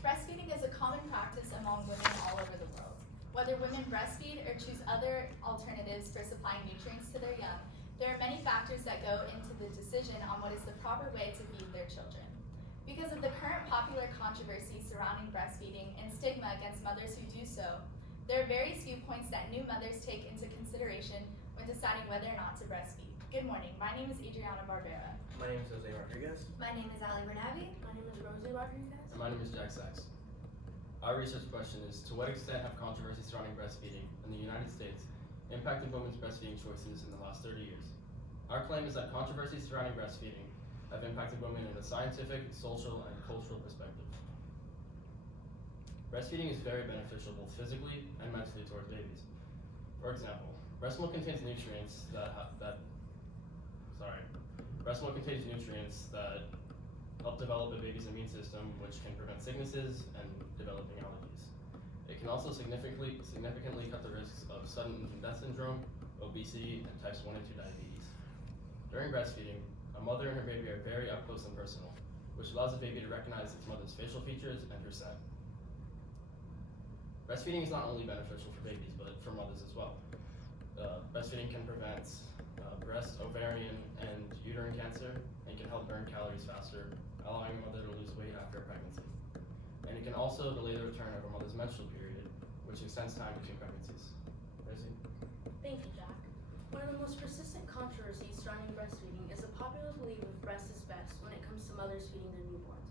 Breastfeeding is a common practice among women all over the world. Whether women breastfeed or choose other alternatives for supplying nutrients to their young, there are many factors that go into the decision on what is the proper way to feed their children. Because of the current popular controversy surrounding breastfeeding and stigma against mothers who do so, there are various viewpoints that new mothers take into consideration when deciding whether or not to breastfeed. Good morning, my name is Adriana Barbera. My name is Jose Rodriguez. My name is Ali Bernabi. My name is Rosie Rodriguez. And my name is Jack Sachs. Our research question is, to what extent have controversies surrounding breastfeeding in the United States impacted women's breastfeeding choices in the last 30 years? Our claim is that controversies surrounding breastfeeding have impacted women in a scientific, social, and cultural perspective. Breastfeeding is very beneficial both physically and mentally towards babies. For example, breast milk contains nutrients that help develop a baby's immune system, which can prevent sicknesses and developing allergies. It can also significantly cut the risks of sudden infant death syndrome, obesity, and types 1 and 2 diabetes. During breastfeeding, a mother and her baby are very up close and personal, which allows the baby to recognize its mother's facial features and her scent. Breastfeeding is not only beneficial for babies, but for mothers as well. Breastfeeding can prevent breast, ovarian, and uterine cancer, and can help burn calories faster, allowing a mother to lose weight after a pregnancy. And it can also delay the return of a mother's menstrual period, which extends time between pregnancies. Rosie? Thank you, Jack. One of the most persistent controversies surrounding breastfeeding is the popular belief of breast is best when it comes to mothers feeding their newborns.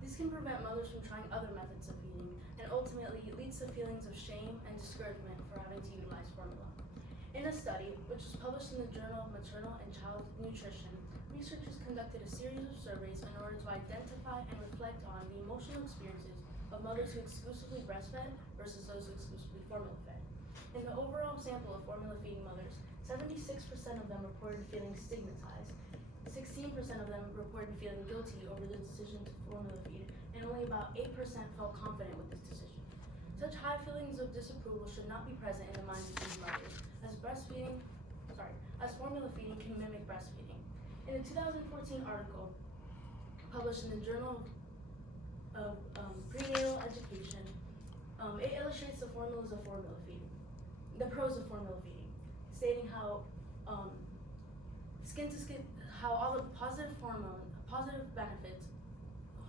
This can prevent mothers from trying other methods of feeding, and ultimately it leads to feelings of shame and discouragement for having to utilize formula. In a study, which was published in the Journal of Maternal and Child Nutrition, researchers conducted a series of surveys in order to identify and reflect on the emotional experiences of mothers who exclusively breastfed versus those who exclusively formula fed. In the overall sample of formula feeding mothers, 76% of them reported feeling stigmatized, 16% of them reported feeling guilty over the decision to formula feed, and only about 8% felt confident with this decision. Such high feelings of disapproval should not be present in the minds of these mothers, as formula feeding can mimic breastfeeding. In a 2014 article published in the Journal of Prenatal Education, it illustrates the formulas of formula feeding, the pros of formula feeding, stating how how all the positive benefits,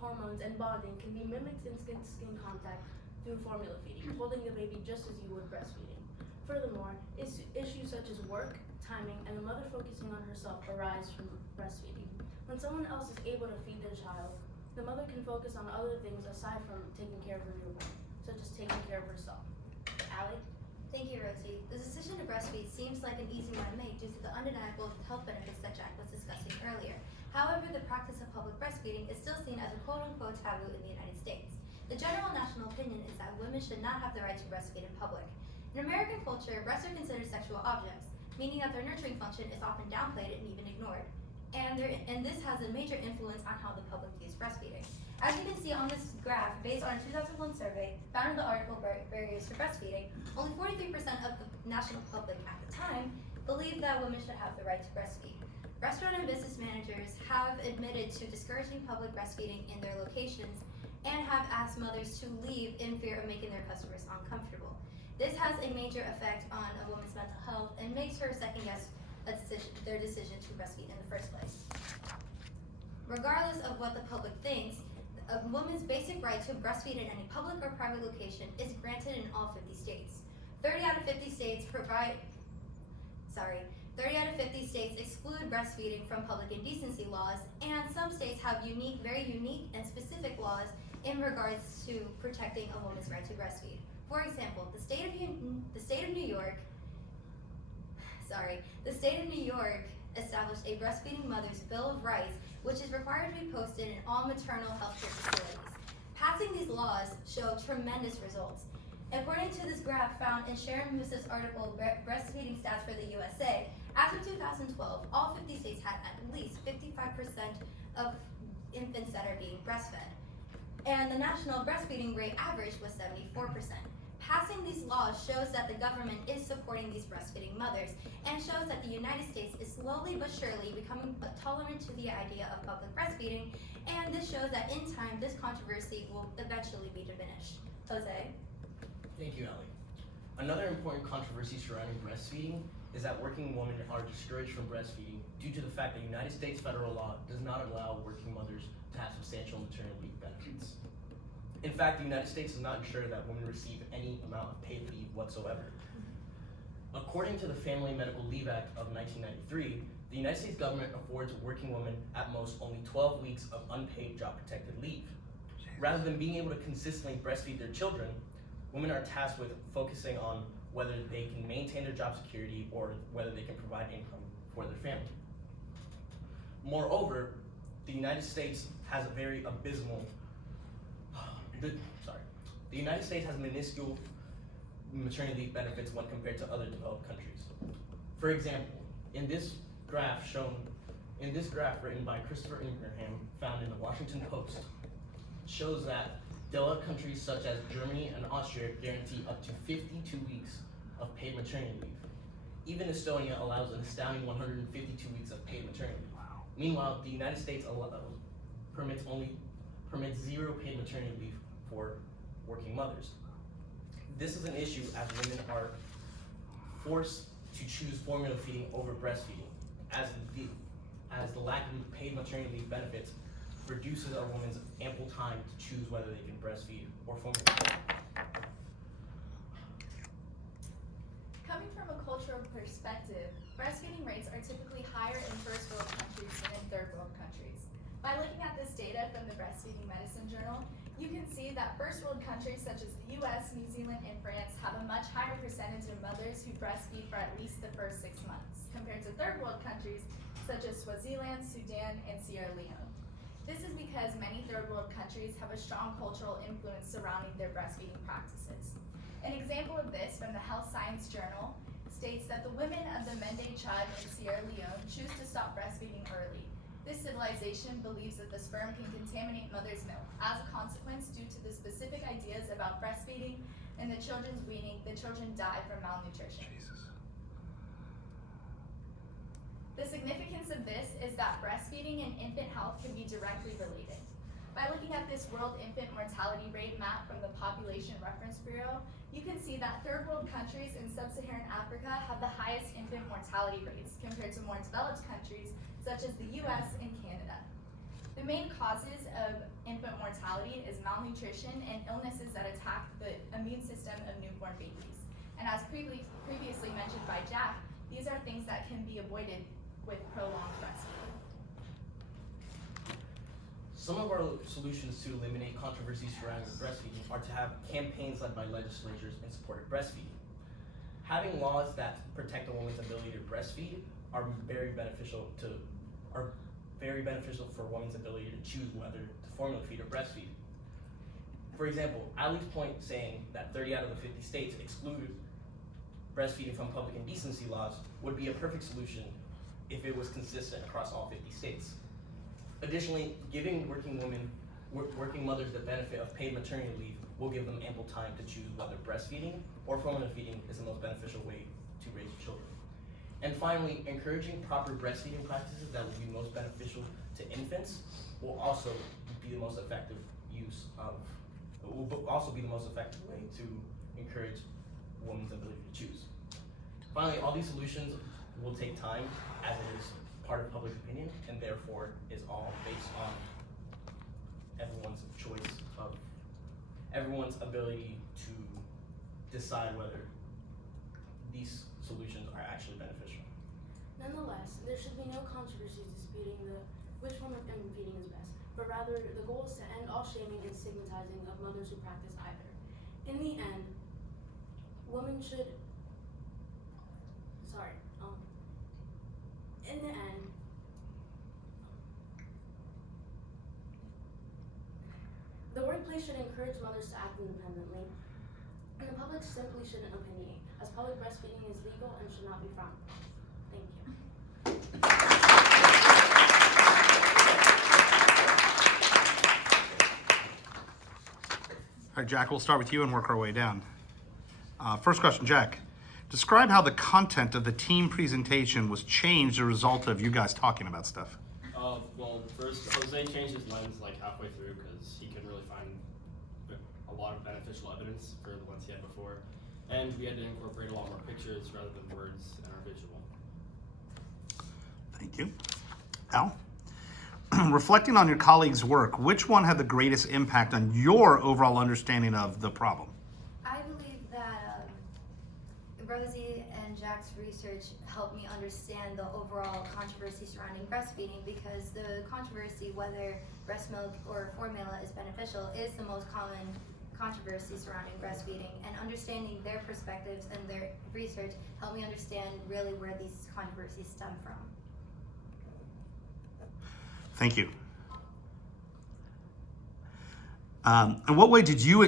hormones, and bonding can be mimicked in skin-to-skin contact through formula feeding, holding the baby just as you would breastfeeding. Furthermore, issues such as work, timing, and the mother focusing on herself arise from breastfeeding. When someone else is able to feed their child, the mother can focus on other things aside from taking care of her newborn, such as taking care of herself. Allie? Thank you, Rosie. The decision to breastfeed seems like an easy one to make due to the undeniable health benefits that Jack was discussing earlier. However, the practice of public breastfeeding is still seen as a quote-unquote taboo in the United States. The general national opinion is that women should not have the right to breastfeed in public. In American culture, breasts are considered sexual objects, meaning that their nurturing function is often downplayed and even ignored. And this has a major influence on how the public views breastfeeding. As you can see on this graph, based on a 2001 survey found in the article Barriers to Breastfeeding, only 43% of the national public at the time believed that women should have the right to breastfeed. Restaurant and business managers have admitted to discouraging public breastfeeding in their locations and have asked mothers to leave in fear of making their customers uncomfortable. This has a major effect on a woman's mental health and makes her second guess their decision to breastfeed in the first place. Regardless of what the public thinks, a woman's basic right to breastfeed in any public or private location is granted in all 50 states. 30 out of 50 states exclude breastfeeding from public indecency laws, and some states have very unique and specific laws in regards to protecting a woman's right to breastfeed. For example, the state of New York established a breastfeeding mother's Bill of Rights, which is required to be posted in all maternal health care facilities. Passing these laws show tremendous results. According to this graph found in Sharon Moose's article, Breastfeeding Stats for the USA, as of 2012, all 50 states had at least 55% of infants that are being breastfed. And the national breastfeeding rate average was 74%. Passing these laws shows that the government is supporting these breastfeeding mothers and shows that the United States is slowly but surely becoming tolerant to the idea of public breastfeeding, and this shows that in time this controversy will eventually be diminished. Jose? Thank you, Ellie. Another important controversy surrounding breastfeeding is that working women are discouraged from breastfeeding due to the fact that United States federal law does not allow working mothers to have substantial maternity leave benefits. In fact, the United States does not ensure that women receive any amount of paid leave whatsoever. According to the Family Medical Leave Act of 1993, the United States government affords working women at most only 12 weeks of unpaid job-protected leave. Rather than being able to consistently breastfeed their children, women are tasked with focusing on whether they can maintain their job security or whether they can provide income for their family. Moreover, the United States has a very abysmal the United States has minuscule maternity leave benefits when compared to other developed countries. For example, in this graph written by Christopher Ingraham, found in the Washington Post, shows that developed countries such as Germany and Austria guarantee up to 52 weeks of paid maternity leave. Even Estonia allows an astounding 152 weeks of paid maternity leave. Meanwhile, the United States permits zero paid maternity leave for working mothers. This is an issue as women are forced to choose formula feeding over breastfeeding, as the lack of paid maternity leave benefits reduces a woman's ample time to choose whether they can breastfeed or formula feed. Coming from a cultural perspective, breastfeeding rates are typically higher in first world countries than in third world countries. By looking at this data from the Breastfeeding Medicine Journal, you can see that first world countries such as the US, New Zealand, and France have a much higher percentage of mothers who breastfeed for at least the first 6 months, compared to third world countries such as Swaziland, Sudan, and Sierra Leone. This is because many third world countries have a strong cultural influence surrounding their breastfeeding practices. An example of this from the Health Science Journal states that the women of the Mende tribe in Sierra Leone choose to stop breastfeeding early. This civilization believes that the sperm can contaminate mother's milk. As a consequence, due to the specific ideas about breastfeeding and the children's weaning, the children die from malnutrition. The significance of this is that breastfeeding and infant health can be directly related. By looking at this world infant mortality rate map from the Population Reference Bureau, you can see that third world countries in sub-Saharan Africa have the highest infant mortality rates compared to more developed countries such as the US and Canada. The main causes of infant mortality is malnutrition and illnesses that attack the immune system of newborn babies. And as previously mentioned by Jack, these are things that can be avoided with prolonged breastfeeding. Some of our solutions to eliminate controversies surrounding breastfeeding are to have campaigns led by legislatures in support of breastfeeding. Having laws that protect a woman's ability to breastfeed are very beneficial for a woman's ability to choose whether to formula feed or breastfeed. For example, Ali's point saying that 30 out of the 50 states exclude breastfeeding from public indecency laws would be a perfect solution if it was consistent across all 50 states. Additionally, giving working mothers the benefit of paid maternity leave will give them ample time to choose whether breastfeeding or formula feeding is the most beneficial way to raise children. And finally, encouraging proper breastfeeding practices that will be most beneficial to infants will also be the most effective way to encourage a woman's ability to choose. Finally, all these solutions will take time as it is part of public opinion and therefore is all based on everyone's choice of everyone's ability to decide whether these solutions are actually beneficial. Nonetheless, there should be no controversy disputing which form of infant feeding is best, but rather the goal is to end all shaming and stigmatizing of mothers who practice either. In the end, women should, the workplace should encourage mothers to act independently, and the public simply shouldn't opinionate, as public breastfeeding is legal and should not be frowned upon. Thank you. All right, Jack, we'll start with you and work our way down. First question, Jack. Describe how the content of the team presentation was changed as a result of you guys talking about stuff. Well, first, Jose changed his lens like halfway through because he couldn't really find a lot of beneficial evidence for the ones he had before. And we had to incorporate a lot more pictures rather than words in our visual. Thank you. Al? Reflecting on your colleagues' work, which one had the greatest impact on your overall understanding of the problem? I believe that Rosie and Jack's research helped me understand the overall controversy surrounding breastfeeding, because the controversy whether breast milk or formula is beneficial is the most common controversy surrounding breastfeeding, and understanding their perspectives and their research helped me understand really where these controversies stem from. Thank you. In what way did you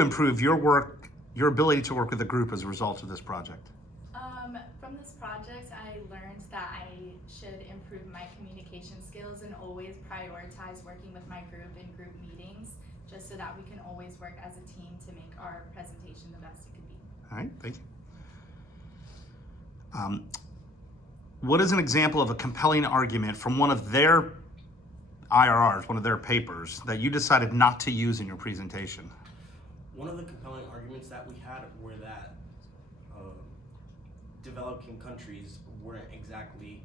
improve your work, your ability to work with a group as a result of this project? From this project, I learned that I should improve my communication skills and always prioritize working with my group in group meetings, just so that we can always work as a team to make our presentation the best it could be. All right, thank you. What is an example of a compelling argument from one of their IRRs, one of their papers, that you decided not to use in your presentation? One of the compelling arguments that we had were that developing countries weren't exactly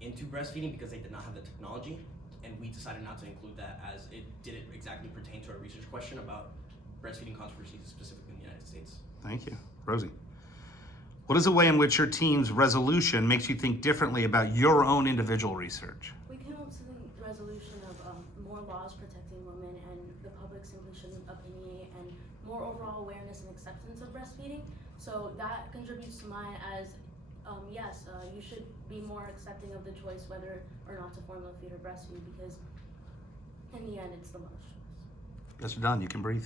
into breastfeeding because they did not have the technology, and we decided not to include that as it didn't exactly pertain to our research question about breastfeeding controversies specifically in the United States. Thank you. Rosie? What is a way in which your team's resolution makes you think differently about your own individual research? We came up to the resolution of more laws protecting women, and the public simply shouldn't opinionate, and more overall awareness and acceptance of breastfeeding. So that contributes to mine as, yes, you should be more accepting of the choice whether or not to formula feed or breastfeed, because in the end it's the mother's choice. Yes, you're done. You can breathe.